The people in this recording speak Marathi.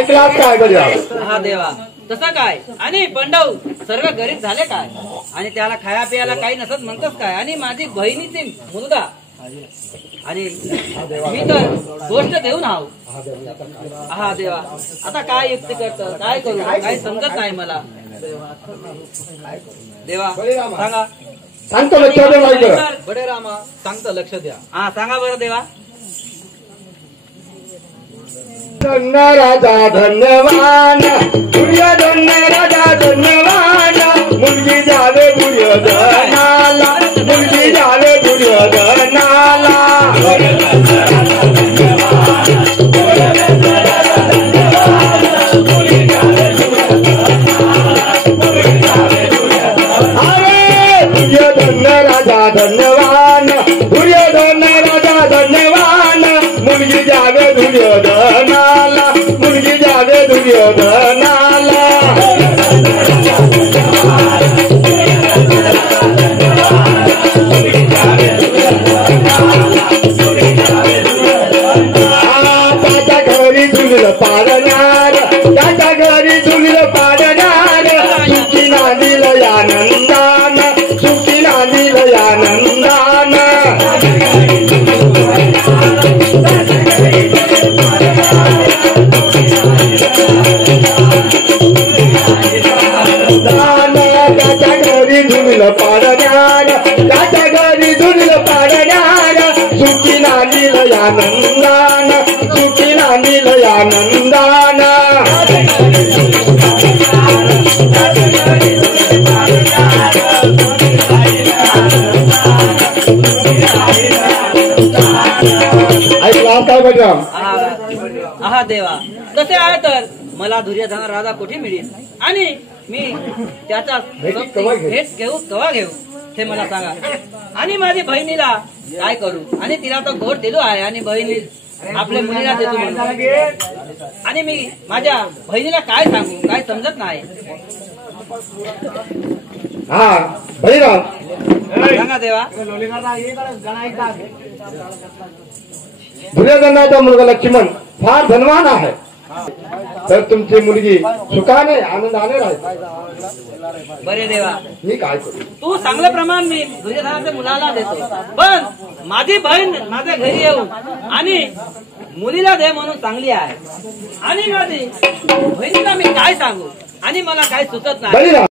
हा देवा तसा काय आणि बंडव सर्व गरीब झाले काय आणि त्याला खाया पियाला काही नसत म्हणतोस काय आणि माझी बहिणीची मुलगा आणि मी तर गोष्ट देऊन आहो. हा देवा आता काय युक्ती करत काय करू काही समजत नाही मला. देवा सांगा. सांगतो लक्ष द्या. बडे रामा सांगतो लक्ष द्या. हा सांगा बरं देवा. धन्य राजा धन्यवान दुर्योधन राजा धन्यवान मुलगी झाले दुर्योधनाला मुलगी झाले दुर्योधनाला. अरे दुर्योधन राजा धन्यवान दुर्योधन राजा धन्यवान मुलगी झाले दुर्योधनाला मुलगी झाले दुर्योधनाला. त्याच्या घरी चुलील पाडणार त्याच्या घरी चुलील पाडणार तुझी नांदील आनंदान सुखी नांदिल आनंदान ऐकला काय बजराम आहा देवा, तसे आहे तर मला दुर्योधना राजा कुठे मिळेल आणि मी त्याचा भेट घेऊ कवा घेऊ ते मला सांगा. आणि माझी बहिणीला काय करू आणि तिला तो घोट दिलो आहे आणि बहिणी आपल्या मुलीला देतो म्हणून. आणि मी माझ्या बहिणीला काय सांगू काय समजत नाही. हा बहिराम सांगा देवा. दुर्योधनाचा मुलगा लक्ष्मण फार धनवान आहे, तर तुमची मुलगी सुखाने आनंदाने राहते. बरे देवा, मी काय करू? तू चांगलं प्रमाण मी दुर्योधनाच्या मुलाला देतो, पण माझी बहीण माझ्या घरी येऊन आणि मुलीला दे म्हणून चांगली आहे आणि माझी बहिणीला मी काय सांगू आणि मला काय सुचत नाही.